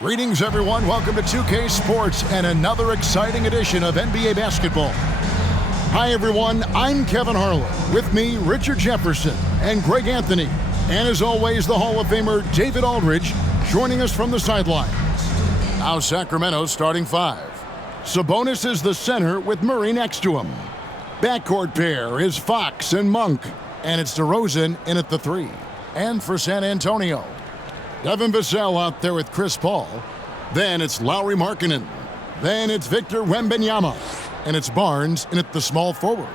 Greetings, everyone. Welcome to 2K Sports and another exciting edition of NBA basketball. Hi, everyone. I'm Kevin Harlan. With me, Richard Jefferson and Greg Anthony. And as always, the Hall of Famer David Aldridge joining us from the sidelines. Now Sacramento's starting five. Sabonis is the center with Murray next to him. Backcourt pair is Fox and Monk. And it's Derozan in at the three. And for San Antonio, Devin Vassell out there with Chris Paul. Then it's Lauri Markkanen. Then it's Victor Wembanyama. And it's Barnes in at the small forward.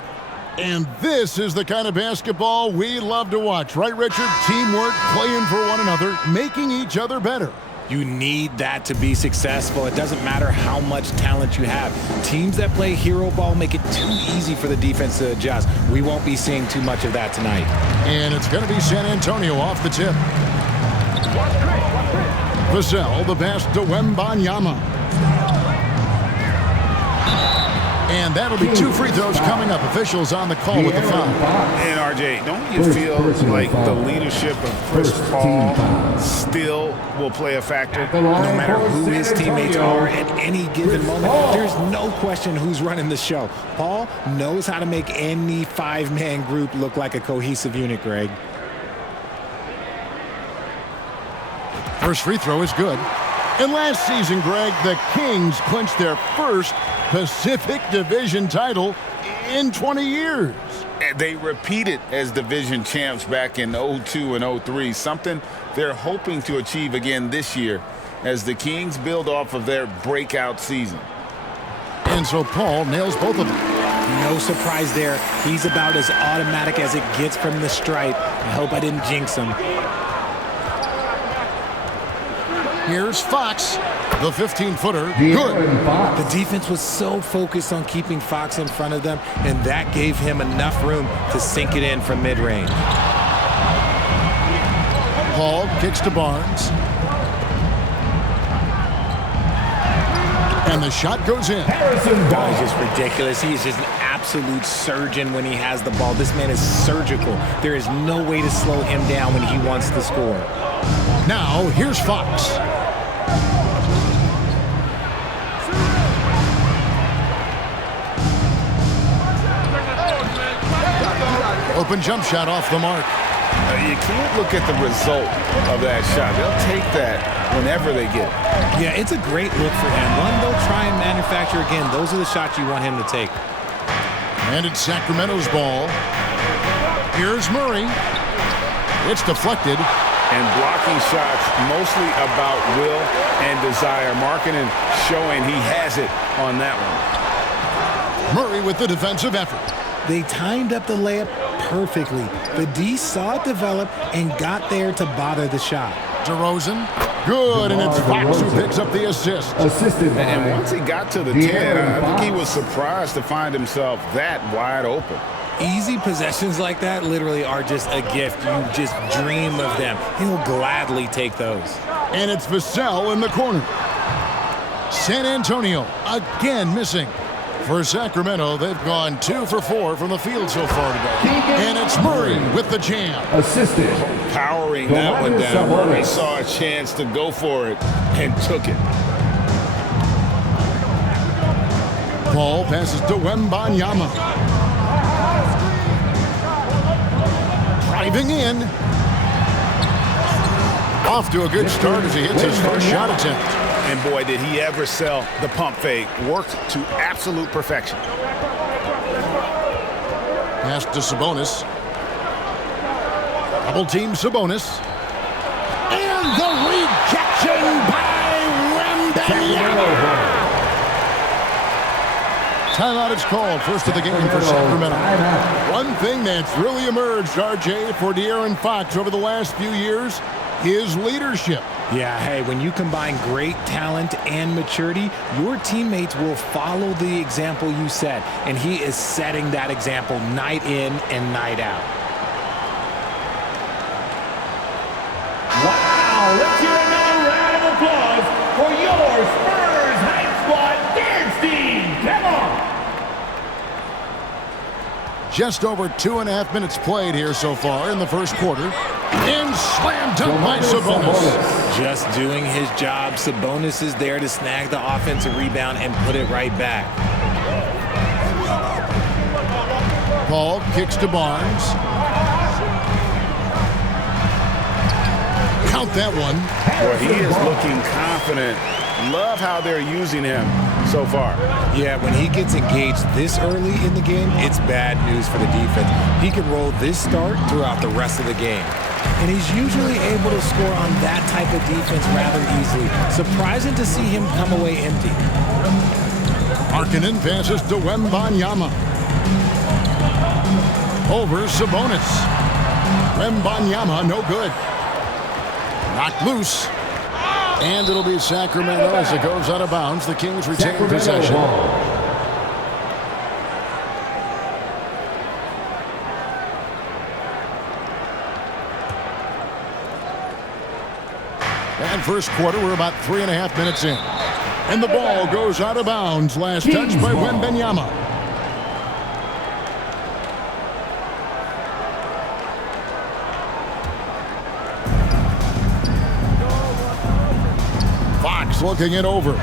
And this is the kind of basketball we love to watch, right, Richard? Teamwork, playing for one another, making each other better. You need that to be successful. It doesn't matter how much talent you have. Teams that play hero ball make it too easy for the defense to adjust. We won't be seeing too much of that tonight. And it's going to be San Antonio off the tip. Vassell, the pass to Wembanyama. And that'll be two free throws coming up. Officials on the call with the foul. And RJ, don't you feel like the leadership of Chris Paul still will play a factor? No matter who his teammates are at any given moment, there's no question who's running the show. Paul knows how to make any five-man group look like a cohesive unit, Greg. First free throw is good. And last season, Greg, the Kings clinched their first Pacific Division title in 20 years. And they repeated as division champs back in 02 and 03, something they're hoping to achieve again this year as the Kings build off of their breakout season. And so Paul nails both of them. No surprise there. He's about as automatic as it gets from the stripe. I hope I didn't jinx him. Here's Fox, the 15-footer, good. The defense was so focused on keeping Fox in front of them, and that gave him enough room to sink it in from mid-range. Paul kicks to Barnes. And the shot goes in. That is just ridiculous. He is just an absolute surgeon when he has the ball. This man is surgical. There is no way to slow him down when he wants to score. Now, here's Fox. Open jump shot off the mark. You can't look at the result of that shot. They'll take that whenever they get it. Yeah, it's a great look for him. One they'll try and manufacture again. Those are the shots you want him to take. And it's Sacramento's ball. Here's Murray. It's deflected. And blocking shots mostly about will and desire. Markkanen showing he has it on that one. Murray with the defensive effort. They timed up the layup perfectly. The D saw it develop and got there to bother the shot. Derozan, good, and it's Fox who picks up the assist. And once he got to the 10, I think he was surprised to find himself that wide open. Easy possessions like that literally are just a gift. You just dream of them. He'll gladly take those. And it's Vassell in the corner. San Antonio again missing. For Sacramento, they've gone 2 for 4 from the field so far today. And it's Murray with the jam. Assisted. Powering that one down. Murray saw a chance to go for it and took it. Paul passes to Wembanyama. Driving in. Off to a good start as he hits his first shot attempt. And boy, did he ever sell the pump fake. Worked to absolute perfection. Pass to Sabonis. Double team Sabonis. And the rejection by Wembanyama. Timeout is called. First of the game for Sacramento. One thing that's really emerged, RJ, for De'Aaron Fox over the last few years, his leadership. Yeah, hey, when you combine great talent and maturity, your teammates will follow the example you set, and he is setting that example night in and night out. Wow, let's hear another round of applause for your Spurs Hype Squad dance team. Come on. Just over 2.5 minutes played here so far in the first quarter. And slam dunk by Sabonis. Just doing his job. Sabonis is there to snag the offensive rebound and put it right back. Paul kicks to Barnes. Count that one. Well, he is looking confident. Love how they're using him so far. Yeah, when he gets engaged this early in the game, it's bad news for the defense. He can roll this start throughout the rest of the game. And he's usually able to score on that type of defense rather easily. Surprising to see him come away empty. Markkanen passes to Wembanyama. Over Sabonis. Wembanyama, no good. Knocked loose. And it'll be Sacramento as it goes out of bounds. The Kings retain possession. And first quarter, we're about 3.5 minutes in. And the ball goes out of bounds. Last touch by Wembanyama. Fox looking it over.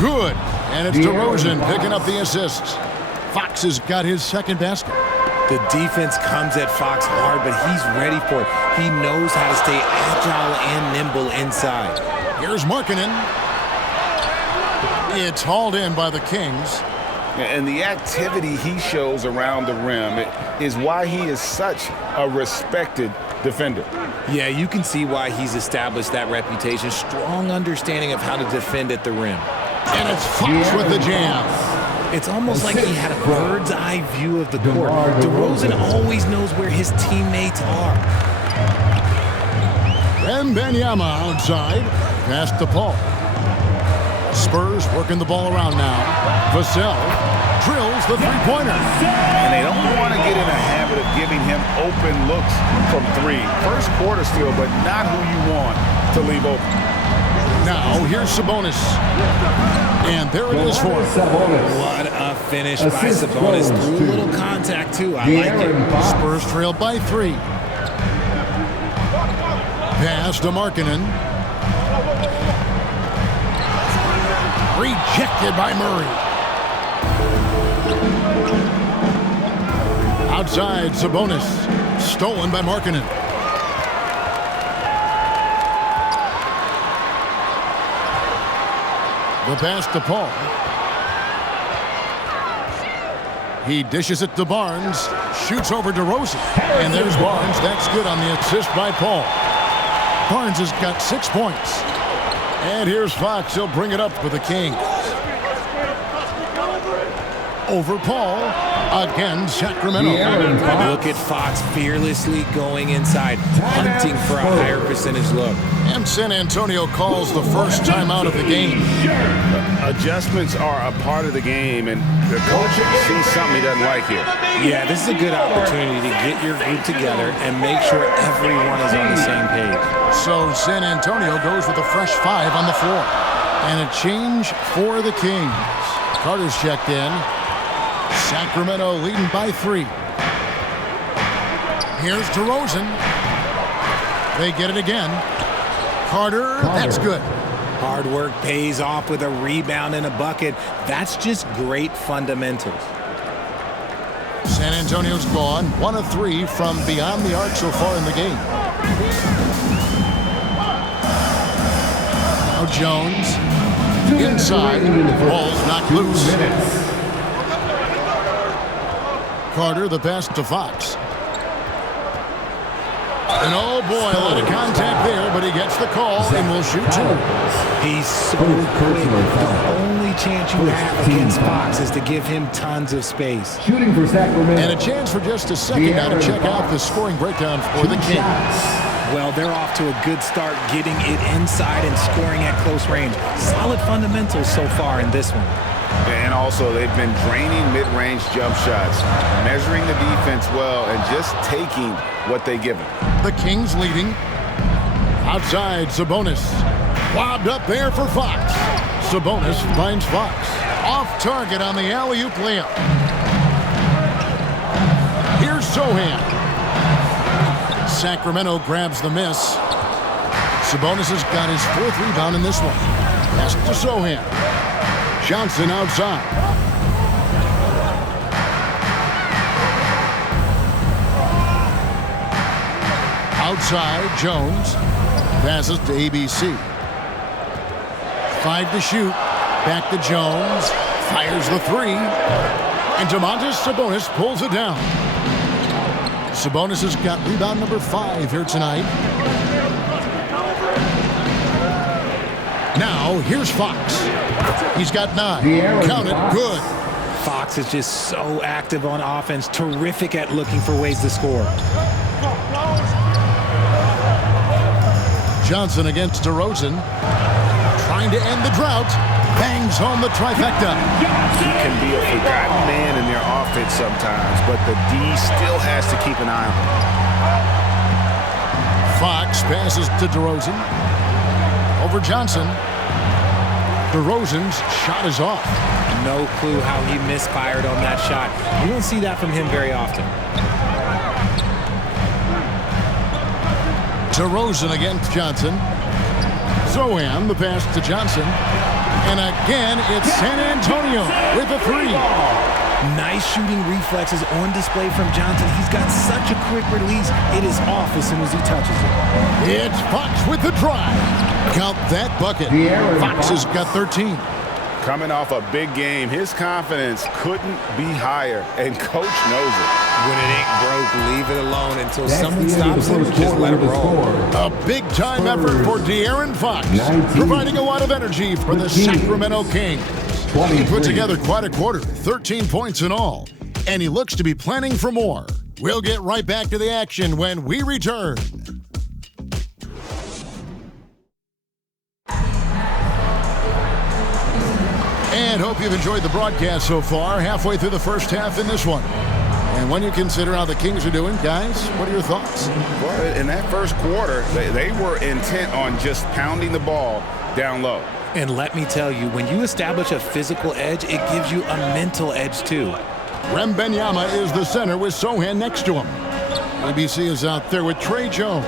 Good. And it's Derozan picking up the assists. Fox has got his second basket. The defense comes at Fox hard, but he's ready for it. He knows how to stay agile and nimble inside. Here's Markkanen. It's hauled in by the Kings. And the activity he shows around the rim is why he is such a respected defender. Yeah, you can see why he's established that reputation. Strong understanding of how to defend at the rim. And it's Fox with the jam. It's almost like he had a bird's eye view of the court. Derozan always knows where his teammates are. Wembanyama outside. Pass to Paul. Spurs working the ball around now. Vassell drills the three-pointer. And they don't want to get in a habit of giving him open looks from three. First quarter still, but not who you want to leave open. Now, here's Sabonis. And there it is for him. What a finish by Sabonis. Through a little contact, too. I like it. Spurs trail by 3. Pass to Markkanen. Rejected by Murray. Outside, Sabonis. Stolen by Markkanen. The pass to Paul. He dishes it to Barnes. Shoots over Derozan. And there's Barnes. That's good on the assist by Paul. Barnes has got 6 points. And here's Fox. He'll bring it up for the Kings. Over Paul. Again, Sacramento. Look at Fox fearlessly going inside, hunting for a higher percentage look. And San Antonio calls the first timeout of the game. Adjustments are a part of the game, and the coach sees something he doesn't like here. Yeah, this is a good opportunity to get your group together and make sure everyone is on the same page. So San Antonio goes with a fresh 5 on the floor. And a change for the Kings. Carter's checked in. Sacramento leading by 3. Here's Derozan. They get it again. Carter, that's good. Hard work pays off with a rebound and a bucket. That's just great fundamentals. San Antonio's gone 1 of 3 from beyond the arc so far in the game. Now Jones inside. Ball's knocked loose. Carter, the pass to Fox. And oh boy, a lot of contact there, but he gets the call and will shoot 2. He's so quick. The only chance you have against Fox is to give him tons of space. Shooting for Sacramento. And a chance for just a second now to check out the scoring breakdown for the Kings. Well, they're off to a good start getting it inside and scoring at close range. Solid fundamentals so far in this one. And also, they've been draining mid-range jump shots, measuring the defense well, and just taking what they give them. The Kings leading. Outside, Sabonis. Lobbed up there for Fox. Sabonis finds Fox. Off target on the alley-oop layup. Here's Sohan. Sacramento grabs the miss. Sabonis has got his 4th rebound in this one. Pass to Sohan. Johnson outside. Outside, Jones. Passes to ABC. 5 to shoot. Back to Jones. Fires the 3. And Domantas Sabonis pulls it down. Sabonis has got rebound number 5 here tonight. Now, here's Fox. He's got 9. Count it, good. Fox is just so active on offense, terrific at looking for ways to score. Johnson against Derozan. Trying to end the drought. Bangs home the trifecta. He can be a forgotten man in their offense sometimes, but the D still has to keep an eye on him. Fox passes to Derozan. Over Johnson. DeRozan's shot is off. No clue how he misfired on that shot. You don't see that from him very often. DeRozan against Johnson. Zohan, the pass to Johnson. And again, it's San Antonio with a 3. Nice shooting reflexes on display from Johnson. He's got such a quick release. It is off as soon as he touches it. It's Fox with the drive. Count that bucket. Fox has got 13. Coming off a big game, his confidence couldn't be higher, and coach knows it. When it ain't broke, leave it alone until someone stops him. Just let him roll. A big-time effort for De'Aaron Fox, providing a lot of energy for the Sacramento Kings. He put together quite a quarter, 13 points in all, and he looks to be planning for more. We'll get right back to the action when we return. And hope you've enjoyed the broadcast so far, halfway through the first half in this one. And when you consider how the Kings are doing, guys, what are your thoughts? Well, in that first quarter, they were intent on just pounding the ball down low. And let me tell you, when you establish a physical edge, it gives you a mental edge too. Wembanyama is the center with Sohan next to him. ABC is out there with Trey Jones.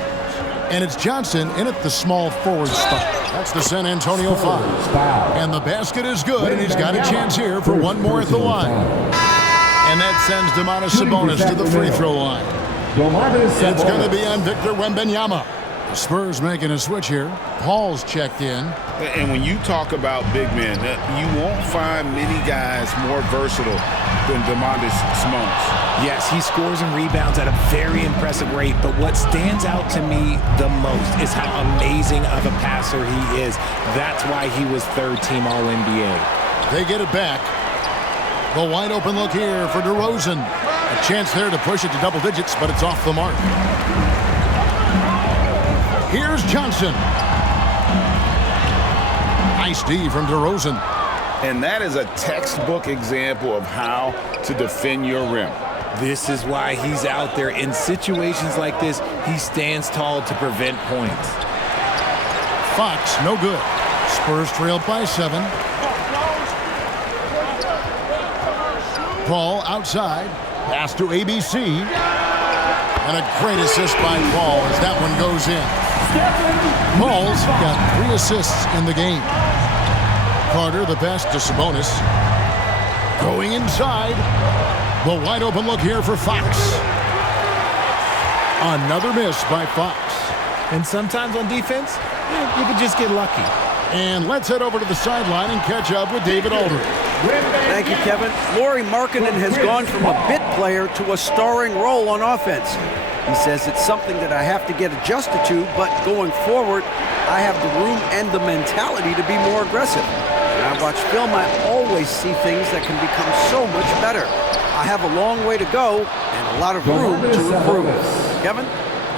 And it's Johnson in at the small forward spot. That's the San Antonio 5. And the basket is good, and he's got a chance here for one more at the line. And that sends Domantas Sabonis to the free throw line. It's going to be on Victor Wembanyama. The Spurs making a switch here. Paul's checked in. And when you talk about big men, you won't find many guys more versatile than Domantas Sabonis. Yes, he scores and rebounds at a very impressive rate, but what stands out to me the most is how amazing of a passer he is. That's why he was third-team All-NBA. They get it back. The wide open look here for DeRozan. A chance there to push it to double digits, but it's off the mark. Here's Johnson. Nice D from DeRozan. And that is a textbook example of how to defend your rim. This is why he's out there. In situations like this, he stands tall to prevent points. Fox, no good. Spurs trailed by 7. Paul outside. Pass to ABC. And a great assist by Paul as that one goes in. Paul's got 3 assists in the game. Carter, the pass to Sabonis. Going inside. The wide open look here for Fox. Another miss by Fox. And sometimes on defense, you can just get lucky. And let's head over to the sideline and catch up with David Aldridge. Thank you, Kevin. Lauri Markkanen has gone from a bit player to a starring role on offense. He says it's something that I have to get adjusted to, but going forward, I have the room and the mentality to be more aggressive. When I watch film, I always see things that can become so much better. I have a long way to go and a lot of room to improve. Kevin?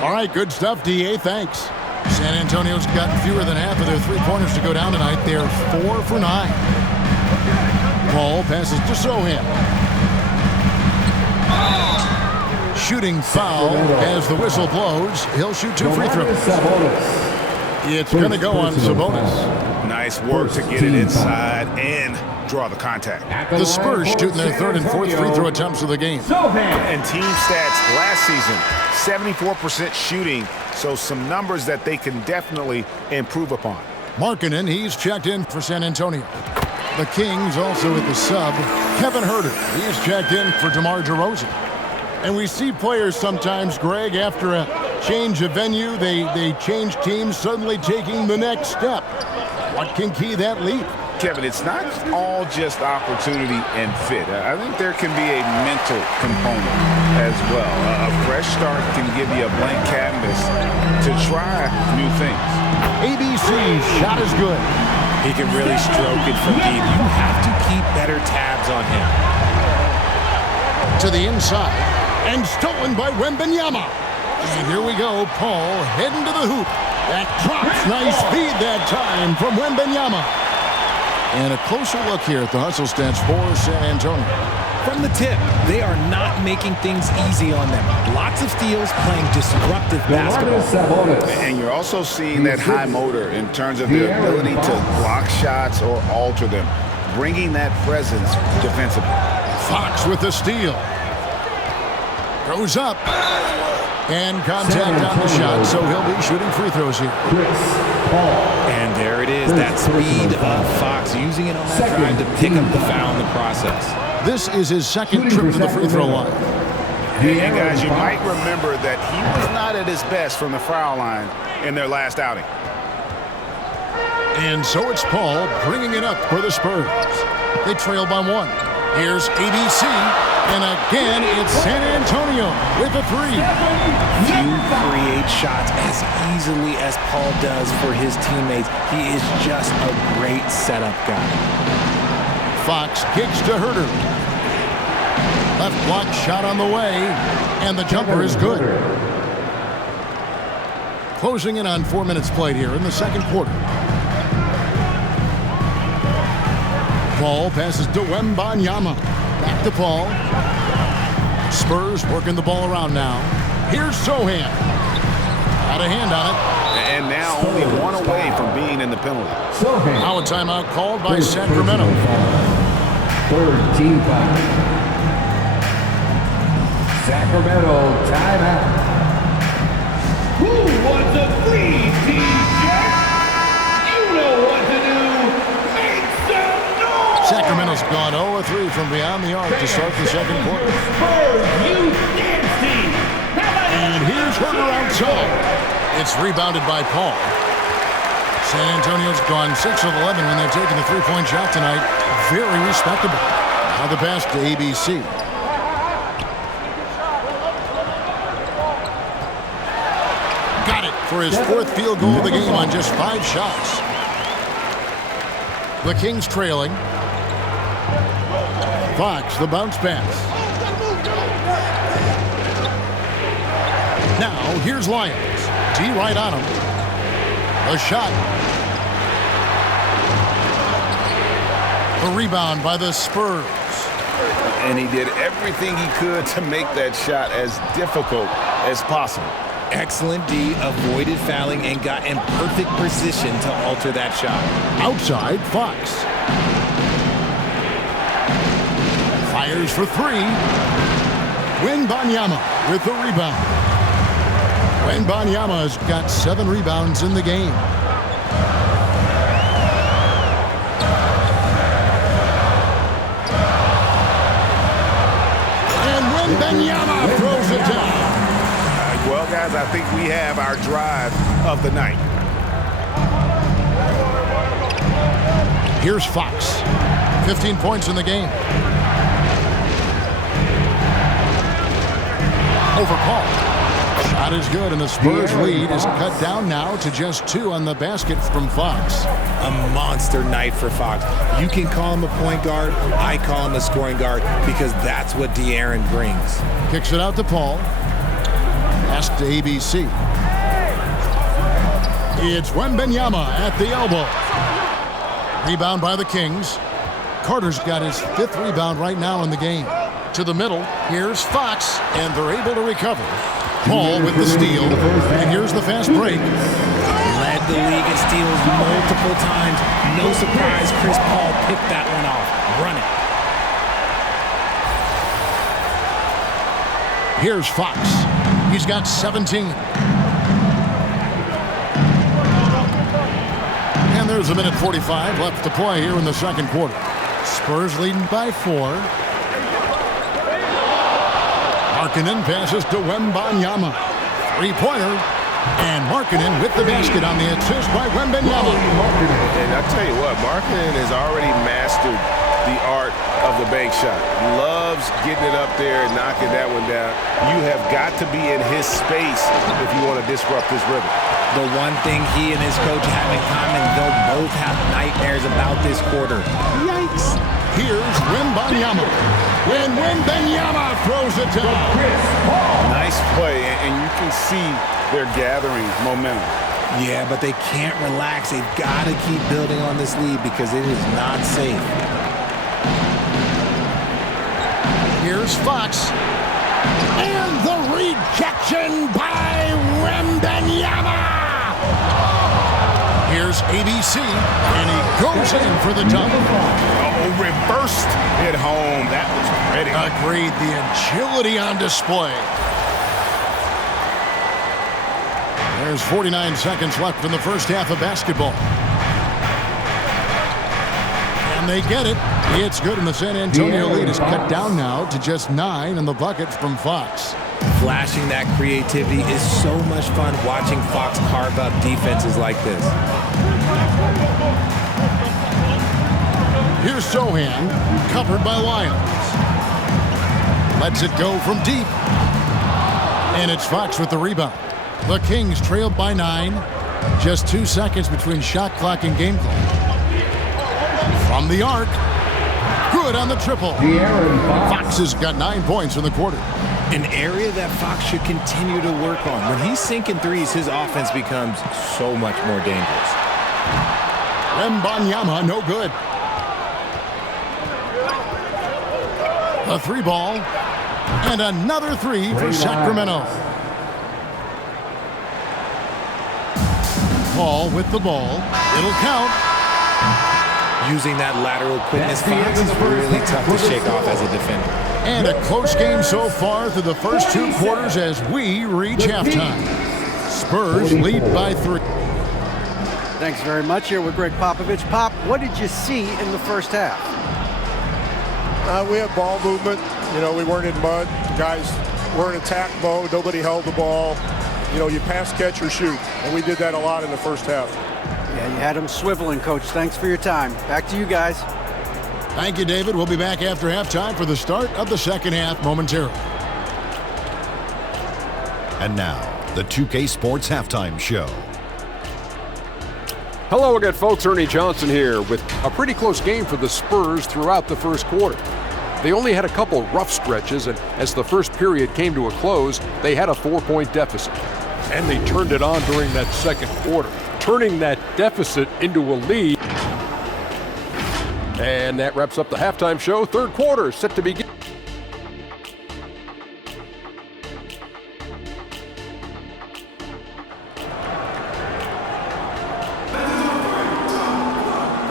All right, good stuff, D.A. Thanks. San Antonio's got fewer than half of their three-pointers to go down tonight. They're 4 for 9. Paul passes to Sohan. Shooting foul as the whistle blows. He'll shoot 2 free throws. It's going to go on Sabonis. Nice work to get it inside and draw the contact. The Spurs shooting their third and fourth free throw attempts of the game. And team stats last season, 74% shooting, so some numbers that they can definitely improve upon. Markkanen, he's checked in for San Antonio. The Kings also at the sub. Kevin Huerter, he's checked in for Demar Derozan. And we see players sometimes, Greg, after a change of venue, they change teams, suddenly taking the next step. What can key that leap? Kevin, it's not all just opportunity and fit. I think there can be a mental component as well. A fresh start can give you a blank canvas to try new things. ABC's shot is good. He can really stroke it from deep. You have to keep better tabs on him. To the inside, and stolen by Wembanyama. And here we go, Paul heading to the hoop. That drops, nice speed that time from Wembanyama. And a closer look here at the hustle stats for San Antonio. From the tip, they are not making things easy on them. Lots of steals, playing disruptive basketball. And you're also seeing that high motor in terms of their ability to block shots or alter them, bringing that presence defensively. Fox with the steal. Goes up. And contact on the shot, so he'll be shooting free throws here. And there it is, that speed of Fox, using it on that drive to pick up the foul in the process. This is his second trip to the free throw line. And guys, you might remember that he was not at his best from the foul line in their last outing. And so it's Paul bringing it up for the Spurs. They trail by one. Here's ABC, and again it's San Antonio with a three. Few create shots as easily as Paul does for his teammates. He is just a great setup guy. Fox kicks to Huerter. Left block shot on the way, and the jumper is good. Closing in on 4 minutes played here in the second quarter. Paul passes to Wembanyama. Back to Paul. Spurs working the ball around now. Here's Sohan. Got a hand on it. And now only one away from being in the penalty. Now a timeout called by Sacramento. Third team foul. Sacramento timeout. Who wants a free T-shirt? You know what to do. Make some noise! Sacramento's gone 0-3 from beyond the arc to start the second quarter. Spurs, you dance team. And here's Huerter outside. It's rebounded by Paul. San Antonio's gone 6 of 11 when they've taken the three-point shot tonight. Very respectable. Now the pass to ABC. Got it for his fourth field goal of the game on just 5 shots. The Kings trailing. Fox, the bounce pass. Now, here's Lyons. D right on him. A shot. The rebound by the Spurs. And he did everything he could to make that shot as difficult as possible. Excellent D, avoided fouling and got in perfect position to alter that shot. Outside, Fox. Fires for three. Wembanyama with the rebound. Wembanyama's got 7 rebounds in the game. And Wembanyama throws it down. Well, guys, I think we have our drive of the night. Here's Fox. 15 points in the game. Over Paul. Shot is good, and the Spurs lead is cut down now to just 2 on the basket from Fox. A monster night for Fox. You can call him a point guard. I call him a scoring guard because that's what De'Aaron brings. Kicks it out to Paul. Pass to ABC. It's Wembanyama at the elbow. Rebound by the Kings. Carter's got his 5th rebound right now in the game. To the middle, here's Fox, and they're able to recover. Paul with the steal, and here's the fast break. Led the league in steals multiple times. No surprise Chris Paul picked that one off. Run it. Here's Fox. He's got 17. And there's a minute 45 left to play here in the second quarter. Spurs leading by 4. Markkanen passes to Wembanyama. Three-pointer. And Markkanen with the basket on the assist by Wembanyama. And I tell you what, Markkanen has already mastered the art of the bank shot. Loves getting it up there and knocking that one down. You have got to be in his space if you want to disrupt his rhythm. The one thing he and his coach have in common, they'll both have nightmares about this quarter. Yikes. Here's Wembanyama. And Wembanyama throws it down. Nice play, and you can see they're gathering momentum. Yeah, but they can't relax. They've got to keep building on this lead because it is not safe. Here's Fox. And the rejection by Wembanyama. Here's ABC, and he goes in for the dunk. Oh, reversed it home. That was pretty. Agreed. The agility on display. There's 49 seconds left in the first half of basketball. And they get it. It's good, and the San Antonio lead is cut down now to just 9 in the bucket from Fox. Flashing that creativity is so much fun watching Fox carve up defenses like this. Here's Sohan, covered by Lyons. Lets it go from deep. And it's Fox with the rebound. The Kings trailed by 9. Just 2 seconds between shot clock and game clock. From the arc. Good on the triple. Fox has got 9 points in the quarter. An area that Fox should continue to work on. When he's sinking threes, his offense becomes so much more dangerous. Wembanyama, no good. A 3-ball. And another 3 for Sacramento. Paul with the ball. It'll count. Using that lateral quickness, Fox is really tough to shake off as a defender. And a close game so far through the first 2 quarters as we reach halftime. Spurs lead by 3. Thanks very much. Here with Greg Popovich. Pop, what did you see in the first half? We had ball movement. You know, we weren't in mud. The guys were in attack mode. Nobody held the ball. You know, you pass, catch, or shoot. And we did that a lot in the first half. Yeah, you had them swiveling, Coach. Thanks for your time. Back to you guys. Thank you, David. We'll be back after halftime for the start of the second half momentarily. And now, the 2K Sports Halftime Show. Hello again, folks. Ernie Johnson here with a pretty close game for the Spurs throughout the first quarter. They only had a couple rough stretches, and as the first period came to a close, they had a 4-point deficit. And they turned it on during that second quarter, turning that deficit into a lead. And that wraps up the halftime show. Third quarter set to begin.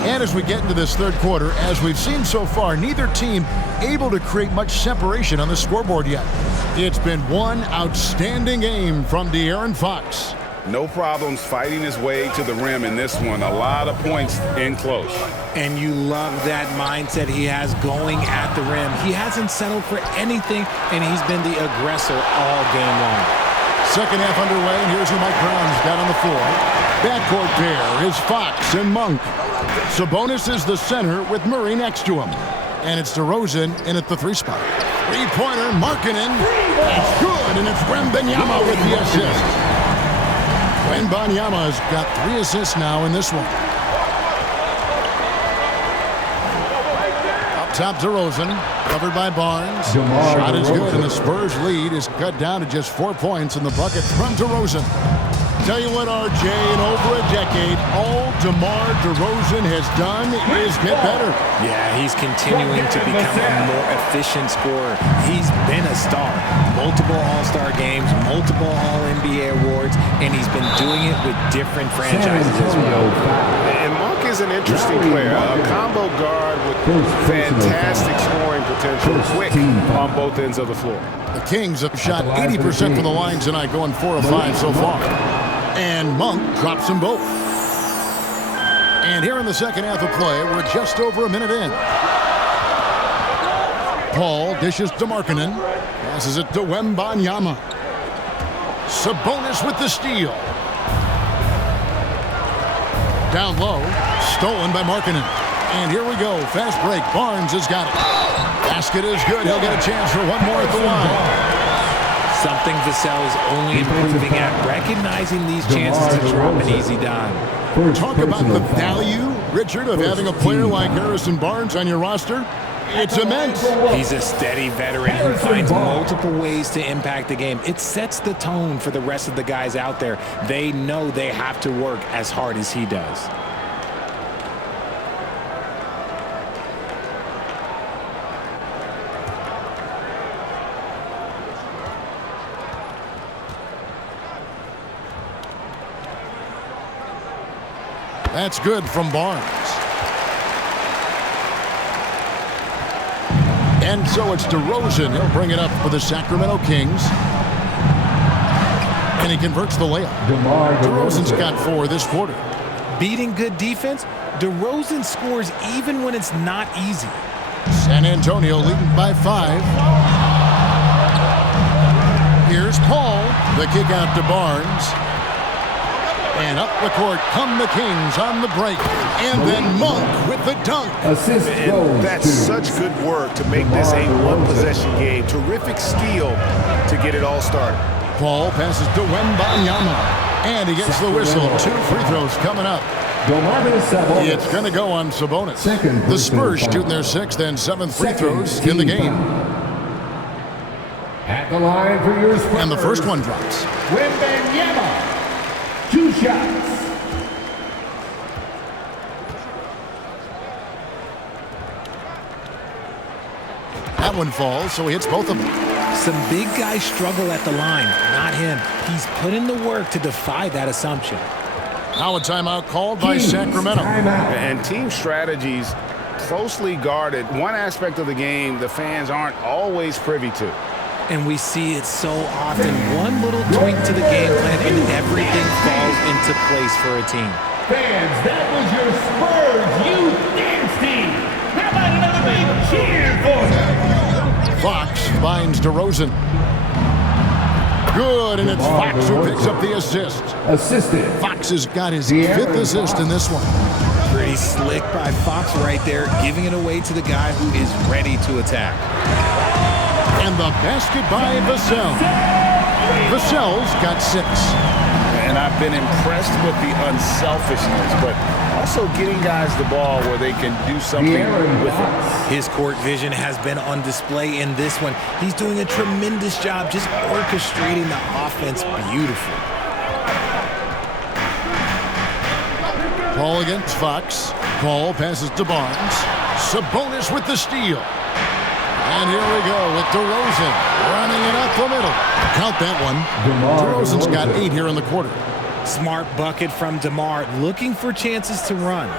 And as we get into this third quarter, as we've seen so far, neither team able to create much separation on the scoreboard yet. It's been one outstanding game from De'Aaron Fox. No problems fighting his way to the rim in this one. A lot of points in close. And you love that mindset he has going at the rim. He hasn't settled for anything, and he's been the aggressor all game long. Second half underway, and here's who Mike Brown's got on the floor. Backcourt pair is Fox and Monk. Sabonis is the center with Murray next to him. And it's Derozan in at the 3 spot. Three-pointer, Markkanen. It's good, and it's Wembanyama with the assist. Wembanyama has got 3 assists now in this one. Up top, Derozan, covered by Barnes. Demar Shot is good, Derozan. and the Spurs lead is cut down to just 4 points in the bucket from Derozan. Tell you what, RJ, in over a decade, all Demar Derozan has done is get better. Yeah, he's continuing to become a more efficient scorer. He's been a star. Multiple All-Star games, multiple All-NBA awards, and he's been doing it with different franchises as well. And Monk is an interesting player. A combo guard with fantastic scoring potential, quick on both ends of the floor. The Kings have shot 80% from the line tonight, going 4 of 5 so far. And Monk drops them both. And here in the second half of play, we're just over a minute in. Paul dishes to Markkanen. Passes it to Wembanyama. Sabonis with the steal. Down low. Stolen by Markkanen. And here we go. Fast break. Barnes has got it. Basket is good. He'll get a chance for one more at the line. Something Vassell is only improving at, recognizing these chances to drop an easy dime. Talk about the value, Richard, of having a player like Harrison Barnes on your roster. It's immense. He's a steady veteran who finds multiple ways to impact the game. It sets the tone for the rest of the guys out there. They know they have to work as hard as he does. That's good from Barnes. And so it's Derozan. He'll bring it up for the Sacramento Kings. And he converts the layup. Derozan's got 4 this quarter. Beating good defense, Derozan scores even when it's not easy. San Antonio leading by 5. Here's Paul. The kick out to Barnes. And up the court come the Kings on the break. And then Monk with the dunk. And that's such good work to make this a one-possession game. Terrific steal to get it all started. Paul passes to Wembanyama. And he gets the whistle. 2 free throws coming up. It's going to go on Sabonis. The Spurs shooting their 6th and 7th free throws in the game. At the line for your Spurs. And the first one drops. Wembanyama. 2 shots. That one falls, so he hits both of them. Some big guys struggle at the line, not him. He's put in the work to defy that assumption. Now a timeout called by Sacramento. And team strategies closely guarded. One aspect of the game the fans aren't always privy to. And we see it so often. One little tweak to the game plan and everything falls into place for a team. Fans, that was your Spurs Youth Dance Team. How about another big cheer for them? Fox finds Derozan. Good, and it's Fox who picks up the assist. Assisted. Fox has got his 5th assist in this one. Pretty slick by Fox right there, giving it away to the guy who is ready to attack. And the basket by Vassell. Vassell's got 6. And I've been impressed with the unselfishness, but also getting guys the ball where they can do something with it. His court vision has been on display in this one. He's doing a tremendous job just orchestrating the offense beautifully. Paul against Fox. Paul passes to Barnes. Sabonis with the steal. And here we go with Derozan running it up the middle. Count that one. Derozan's got 8 here in the quarter. Smart bucket from Demar, looking for chances to run.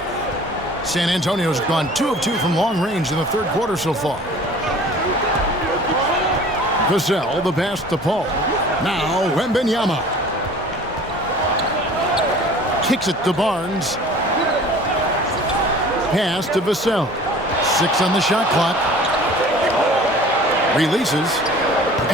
San Antonio's gone 2 of 2 from long range in the 3rd quarter so far. Vassell, the pass to Paul. Now Wembanyama. Kicks it to Barnes. Pass to Vassell. 6 on the shot clock. Releases,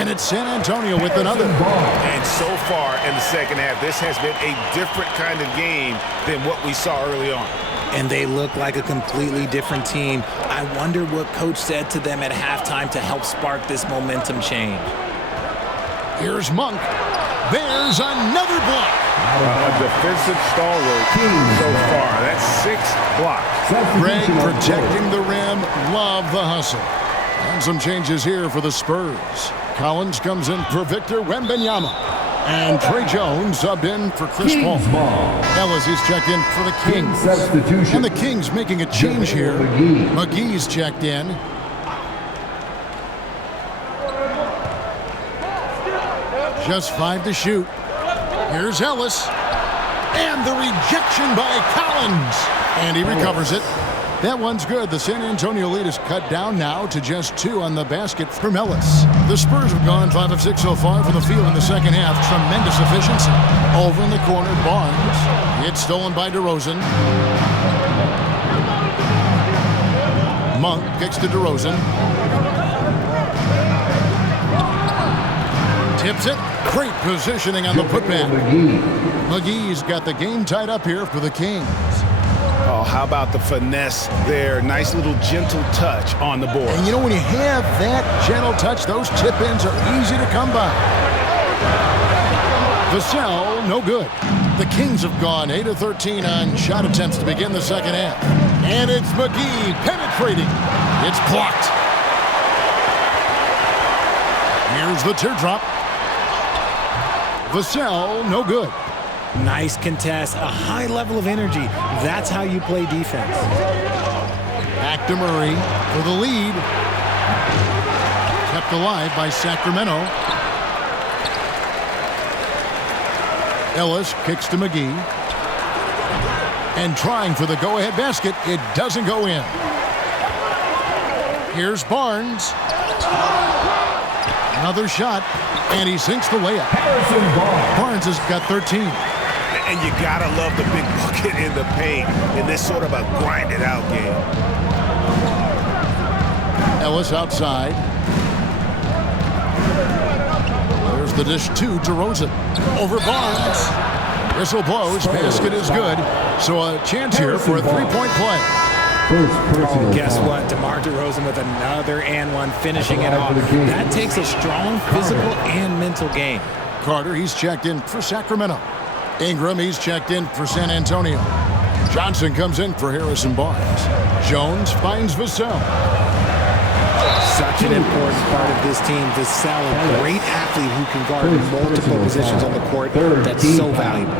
and it's San Antonio with another. And so far in the second half, this has been a different kind of game than what we saw early on. And they look like a completely different team. I wonder what coach said to them at halftime to help spark this momentum change. Here's Monk. There's another block. A defensive stalwart so far. That's 6 blocks. Greg protecting the rim. Love the hustle. And some changes here for the Spurs. Collins comes in for Victor Wembanyama. And Trey Jones subbed in for Chris Paul. Ellis is checked in for the Kings. Substitution. And the Kings making a change here. McGee's checked in. Just 5 to shoot. Here's Ellis. And the rejection by Collins. And he recovers it. That one's good. The San Antonio lead is cut down now to just 2 on the basket from Ellis. The Spurs have gone 5 of 6 so far from the field in the second half. Tremendous efficiency. Over in the corner, Barnes. It's stolen by Derozan. Monk kicks to Derozan. Tips it. Great positioning on the putback. McGee's got the game tied up here for the Kings. Oh, how about the finesse there? Nice little gentle touch on the board. And you know, when you have that gentle touch, those tip-ins are easy to come by. Vassell, no good. The Kings have gone 8 of 13 on shot attempts to begin the second half. And it's McGee penetrating. It's blocked. Here's the teardrop. Vassell, no good. Nice contest, a high level of energy. That's how you play defense. Back to Murray for the lead. Kept alive by Sacramento. Ellis kicks to McGee. And trying for the go-ahead basket. It doesn't go in. Here's Barnes. Another shot. And he sinks the layup. Barnes has got 13. And you gotta love the big bucket in the paint in this sort of a grinded-out game. Ellis outside. There's the dish to Derozan. Over Barnes. Whistle blows. Basket is good. So a chance here for a three-point play. Oh, guess what? Demar Derozan with another and one, finishing it off. That takes a strong physical and mental game. Carter, he's checked in for Sacramento. Ingram, he's checked in for San Antonio. Johnson comes in for Harrison Barnes. Jones finds Vassell. Such an important part of this team. Vassell, a great athlete who can guard multiple positions on the court. That's so valuable.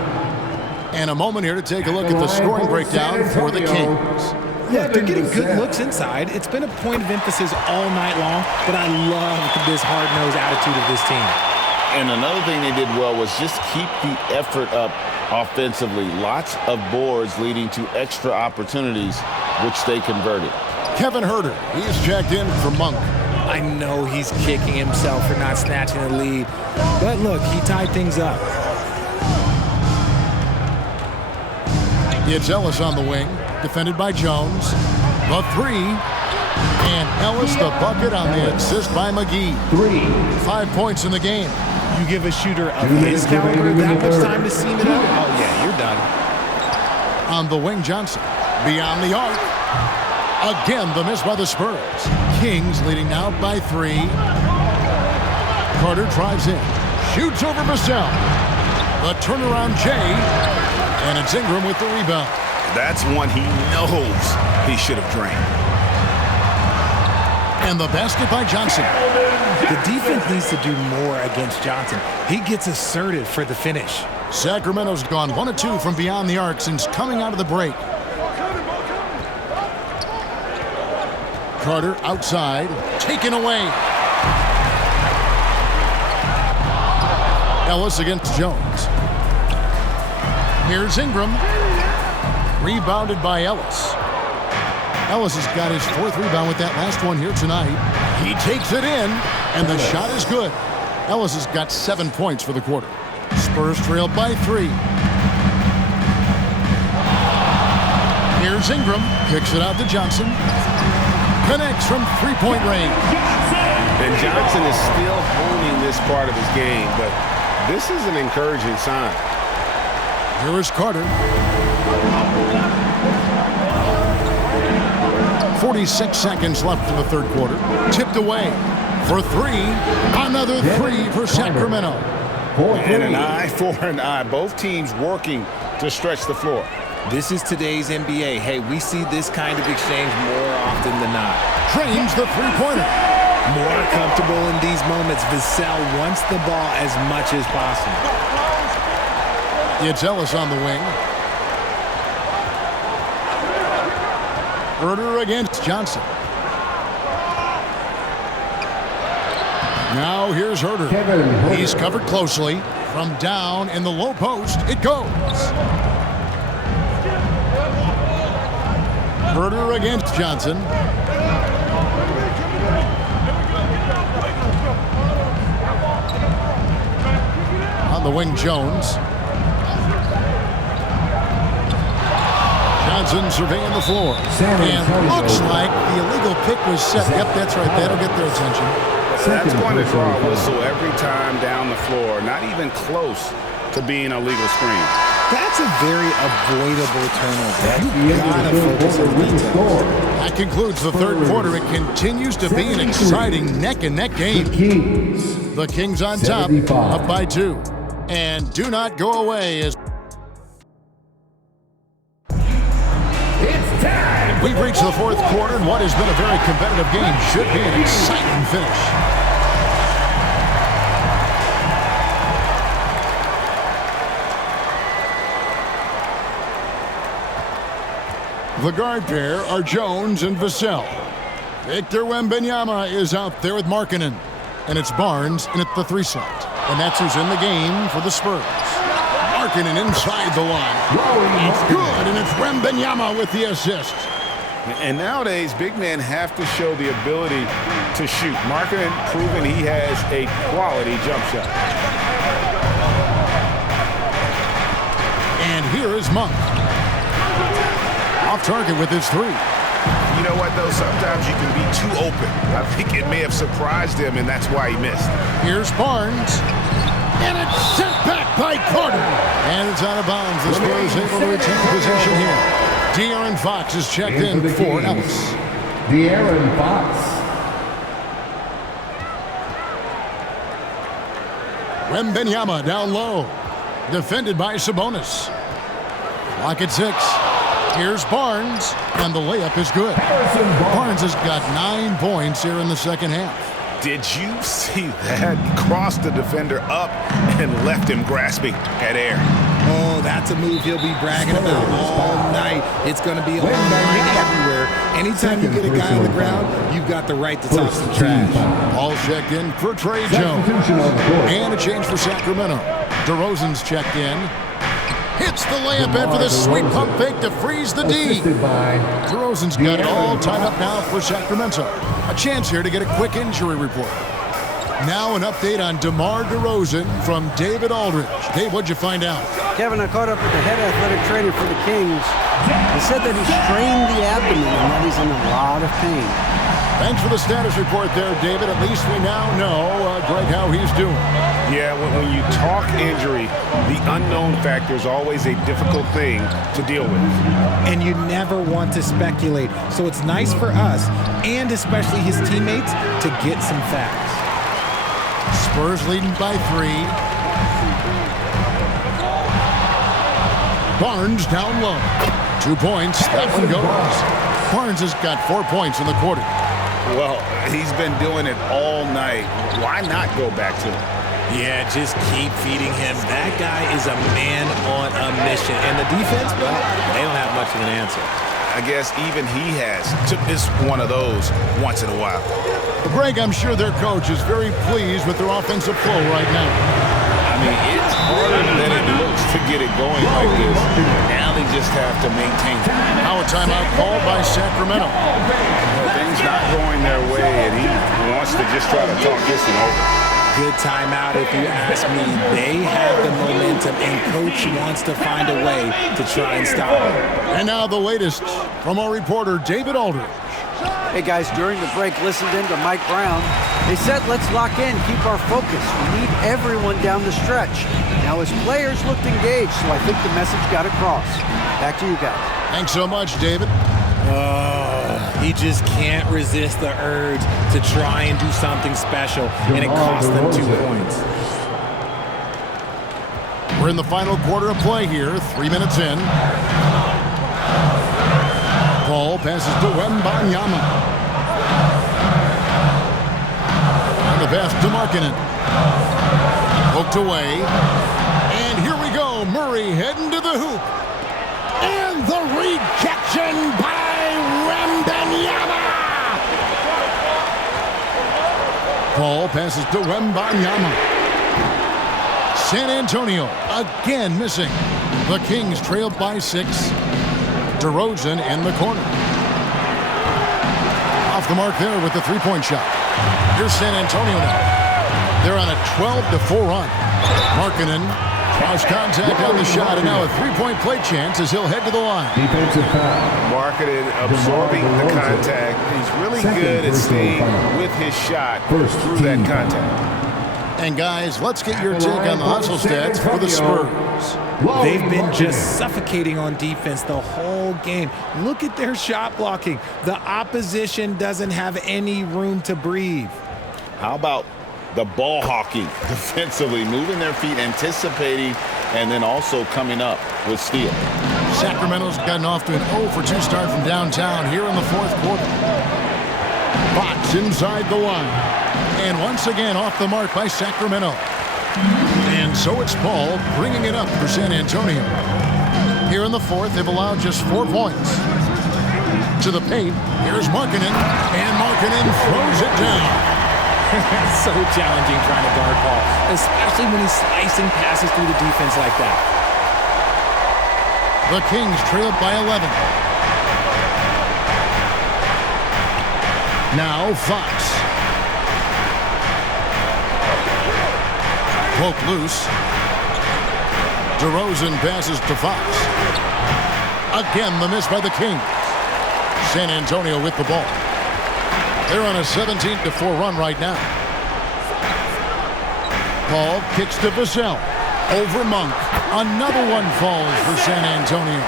And a moment here to take a look at the scoring breakdown for the Kings. Look, they're getting good looks inside. It's been a point of emphasis all night long, but I love this hard-nosed attitude of this team. And another thing they did well was just keep the effort up offensively. Lots of boards leading to extra opportunities, which they converted. Kevin Huerter, he's checked in for Monk. I know he's kicking himself for not snatching the lead, but look, he tied things up. It's Ellis on the wing, defended by Jones. The three, and Ellis the bucket on the assist by McGee. 5 points in the game. You give a shooter of his caliber that much time to seam it out? Oh, yeah, you're done. On the wing, Johnson. Beyond the arc. Again, the miss by the Spurs. Kings leading now by 3. Carter drives in. Shoots over Vassell. The turnaround Jay. And it's Ingram with the rebound. That's one he knows he should have drained. And the basket by Johnson. The defense needs to do more against Johnson. He gets assertive for the finish. Sacramento's gone 1 of 2 from beyond the arc since coming out of the break. Carter outside, taken away. Ellis against Jones. Here's Ingram. Rebounded by Ellis. Ellis has got his 4th rebound with that last one here tonight. He takes it in, and the shot is good. Ellis has got 7 points for the quarter. Spurs trail by 3. Here's Ingram. Kicks it out to Johnson. Connects from three-point range. And Johnson is still honing this part of his game, but this is an encouraging sign. Here is Carter. 46 seconds left in the third quarter. Tipped away for 3. Another 3 for Sacramento. And an eye for an eye. Both teams working to stretch the floor. This is today's NBA. Hey, we see this kind of exchange more often than not. Drains the three-pointer. More comfortable in these moments. Vassell wants the ball as much as possible. It's Ellis on the wing. Herder against Johnson. Now here's Herder. He's covered closely. From down in the low post, it goes. Herder against Johnson. On the wing, Jones. Johnson surveying the floor. And looks like the illegal pick was set. Yep, that's right. That'll get their attention. That's going to draw a whistle every time down the floor. Not even close to being a legal screen. That's a very avoidable turnover. You gotta focus on the details. That concludes the third quarter. It continues to be an exciting neck-and-neck game. The Kings on top, up by 2. And do not go away as we've reached the fourth quarter, and what has been a very competitive game should be an exciting finish. The guard pair are Jones and Vassell. Victor Wembanyama is out there with Markkanen. And it's Barnes in at the 3 slot. And that's who's in the game for the Spurs. Markkanen inside the line. It's good, and it's Wembanyama with the assist. And nowadays, big men have to show the ability to shoot. Markkanen proving he has a quality jump shot. And here is Monk. Off target with his 3. You know what, though? Sometimes you can be too open. I think it may have surprised him, and that's why he missed. Here's Barnes. And it's sent back by Carter. And it's out of bounds. The Spurs able to retain possession here. De'Aaron Fox is checked in for Ellis. De'Aaron Fox. Wembanyama down low. Defended by Sabonis. Clock at 6. Here's Barnes, and the layup is good. Barnes has got 9 points here in the second half. Did you see that? Crossed the defender up and left him grasping at air. Oh, that's a move he'll be bragging about all night. It's going to be on line everywhere. Anytime you get a guy on the ground, you've got the right to talk some trash. All checked in for Trey Jones. And a change for Sacramento. Derozan's checked in. Hits the layup after the sweet pump fake to freeze the D. Derozan's got it all tied up now for Sacramento. A chance here to get a quick injury report. Now an update on Demar Derozan from David Aldridge. Dave, what'd you find out? Kevin, I caught up with the head athletic trainer for the Kings. He said that he strained the abdomen and that he's in a lot of pain. Thanks for the status report there, David. At least we now know, Greg, how he's doing. Yeah, when you talk injury, the unknown factor is always a difficult thing to deal with. And you never want to speculate. So it's nice for us, and especially his teammates, to get some facts. Spurs leading by 3. Barnes down low. 2 points. That one goes. Barnes has got 4 points in the quarter. Well, he's been doing it all night. Why not go back to him? Yeah, just keep feeding him. That guy is a man on a mission. And the defense, well, they don't have much of an answer. I guess even he has took this one of those once in a while. Greg, I'm sure their coach is very pleased with their offensive flow right now. I mean, it's harder than it looks to get it going like this. Now they just have to maintain it. Now a timeout called by Sacramento. Things not going their way, and he wants to just try to talk this one over. Good timeout if you ask me. They have the momentum, and Coach wants to find a way to try and stop it. And now the latest from our reporter, David Aldridge. Hey guys, during the break, listened in to Mike Brown. They said, let's lock in, keep our focus. We need everyone down the stretch. Now his players looked engaged, so I think the message got across. Back to you guys. Thanks so much, David. He just can't resist the urge to try and do something special, and it cost them 2 points. We're in the final quarter of play here, 3 minutes in. Ball passes to Wembanyama. pass to Markkanen. Poked away. And here we go. Murray heading to the hoop. And the rejection by Wembanyama. Paul passes to Wembanyama. San Antonio again missing. The Kings trailed by 6. Derozan in the corner. Off the mark there with the three-point shot. Here's San Antonio now. They're on a 12-4 run. Markkanen draws contact on the shot, and now a three-point play chance as he'll head to the line. Defensive foul. Markkanen absorbing the contact. He's really good at staying with his shot through that contact. And guys, let's get your take on the hustle stats for the Spurs. They've been just suffocating on defense the whole game. Look at their shot blocking. The opposition doesn't have any room to breathe. How about the ball hawking defensively, moving their feet, anticipating, and then also coming up with steal. Sacramento's gotten off to an 0-for-2 start from downtown here in the fourth quarter. Fox inside the line. And once again off the mark by Sacramento. And so it's Paul bringing it up for San Antonio. Here in the fourth, they've allowed just 4 points. To the paint, here's Markkanen, and Markkanen throws it down. It's so challenging trying to guard Paul, especially when he's slicing passes through the defense like that. The Kings trailed by 11. Now Fox. Poke loose. Derozan passes to Fox. Again, the miss by the Kings. San Antonio with the ball. They're on a 17-4 run right now. Paul kicks to Vassell. Over Monk. Another one falls for San Antonio.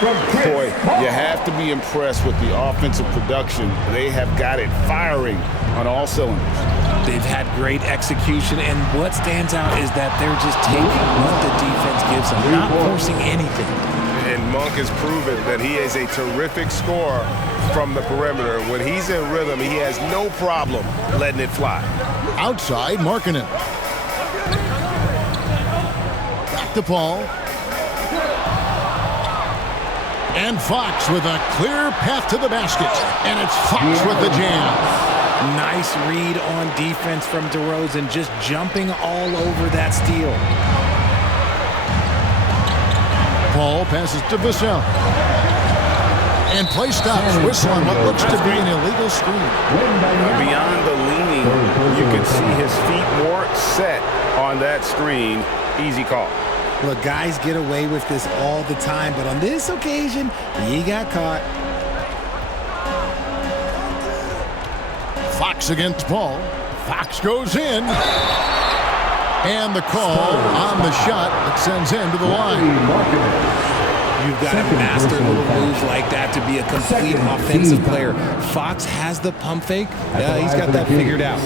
Boy, you have to be impressed with the offensive production. They have got it firing on all cylinders. They've had great execution, and what stands out is that they're just taking what the defense gives them, not forcing anything. And Monk has proven that he is a terrific scorer from the perimeter. When he's in rhythm, he has no problem letting it fly. Outside, Markkanen. Back to Paul. And Fox with a clear path to the basket. And it's Fox with the jam. Nice read on defense from Derozan, just jumping all over that steal. Paul passes to Vassell. And play stops. Whistle on what looks to be an illegal screen. Beyond the leaning, you can see his feet more set on that screen. Easy call. Look, guys get away with this all the time, but on this occasion, he got caught. Fox against Paul. Fox goes in. And the call on the shot that sends him to the line. You've got to master little moves like that to be a complete offensive player. Fox has the pump fake. Yeah, he's got that figured out.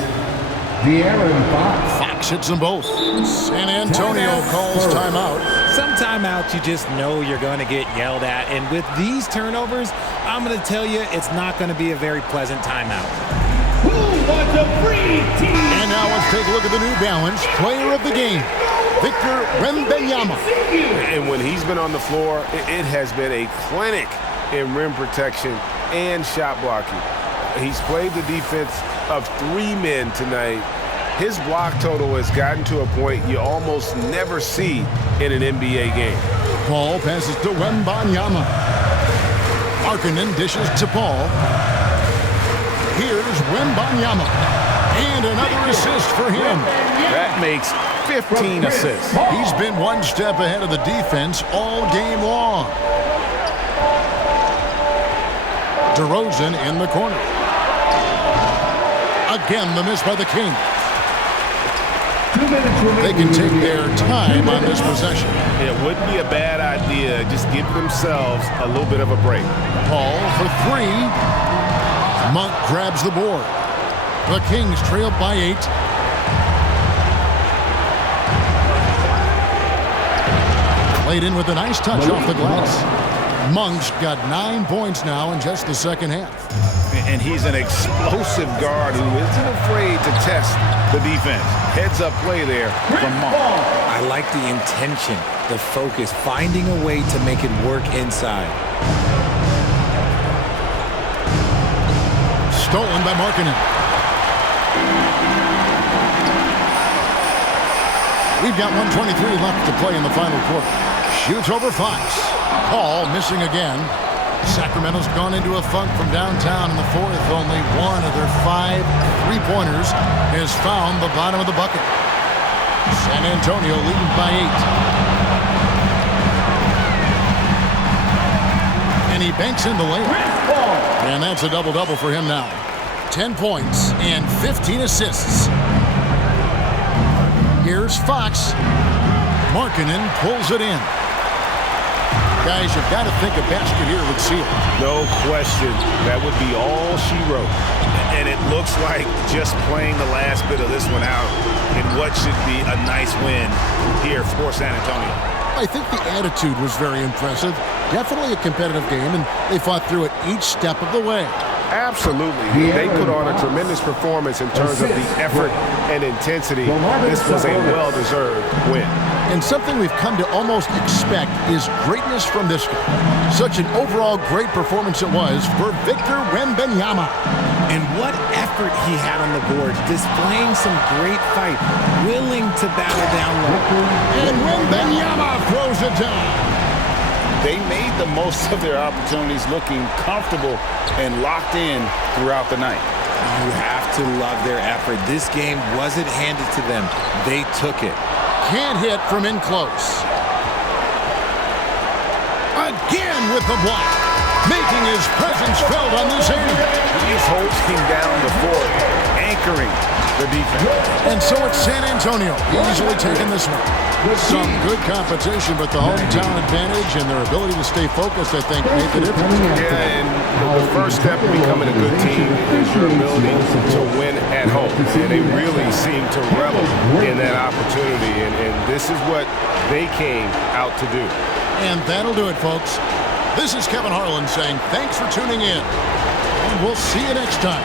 Fox hits them both. San Antonio calls timeout. Some timeouts you just know you're going to get yelled at. And with these turnovers, I'm going to tell you it's not going to be a very pleasant timeout. And now let's take a look at the New Balance player of the game, Victor Wembanyama. And when he's been on the floor, it has been a clinic in rim protection and shot blocking. He's played the defense of 3 men tonight. His block total has gotten to a point you almost never see in an NBA game. Paul passes to Wembanyama. Markkanen dishes to Paul. Here's Wembanyama. And another assist for him. That makes 15 assists. He's been one step ahead of the defense all game long. Derozan in the corner. Again, the miss by the Kings. They can take their time on this possession. It wouldn't be a bad idea. Just give themselves a little bit of a break. Paul for 3. Monk grabs the board. The Kings trail by 8. Played in with a nice touch off the glass. Monk's got 9 points now in just the second half. And he's an explosive guard who isn't afraid to test the defense. Heads-up play there from Monk. I like the intention, the focus, finding a way to make it work inside. Stolen by Markkanen. We've got 1:23 left to play in the final quarter. Shoots over Fox. Paul missing again. Sacramento's gone into a funk from downtown in the fourth. Only one of their 5 3-pointers has found the bottom of the bucket. San Antonio leading by 8. And he banks in the layup. And that's a double-double for him now. 10 points and 15 assists. Here's Fox. Markkanen pulls it in. Guys, you've got to think a basket here would seal it. No question. That would be all she wrote. And it looks like just playing the last bit of this one out in what should be a nice win here for San Antonio. I think the attitude was very impressive. Definitely a competitive game, and they fought through it each step of the way. Absolutely. They put on a tremendous performance in terms of the effort and intensity. This was a well-deserved win. And something we've come to almost expect is greatness from this guy. Such an overall great performance it was for Victor Wembanyama. And what effort he had on the boards, displaying some great fight, willing to battle down low. And Wembanyama throws it down. They made the most of their opportunities, looking comfortable and locked in throughout the night. You have to love their effort. This game wasn't handed to them. They took it. Can't hit from in close. Again with the block. Making his presence felt on this end. He's holding down the fort, anchoring the defense. And so it's San Antonio easily taking this one. Some good competition, but the hometown advantage and their ability to stay focused, I think, made the difference. Yeah, and the first step in becoming a good team is your ability to win at home. And they really seem to revel in that opportunity, and this is what they came out to do. And that'll do it, folks. This is Kevin Harlan saying thanks for tuning in, and we'll see you next time.